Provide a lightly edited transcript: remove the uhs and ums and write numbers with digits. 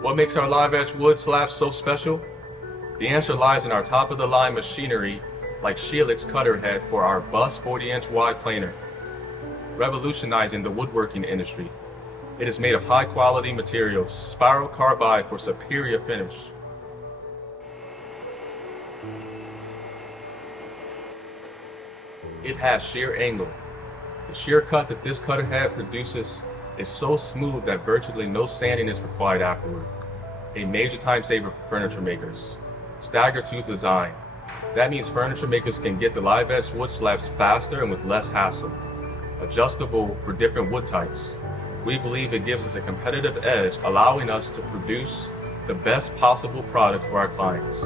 What makes our live edge wood slabs so special? The answer lies in our top-of-the-line machinery like SHELIX Cutterhead for our bus 40-inch wide planer, revolutionizing the woodworking industry. It is made of high-quality materials, spiral carbide for superior finish. It has shear angle. The shear cut that this cutter head produces is so smooth that virtually no sanding is required afterward. A major time saver for furniture makers. Stagger tooth design. That means furniture makers can get the live edge wood slabs faster and with less hassle. Adjustable for different wood types. We believe it gives us a competitive edge, allowing us to produce the best possible product for our clients.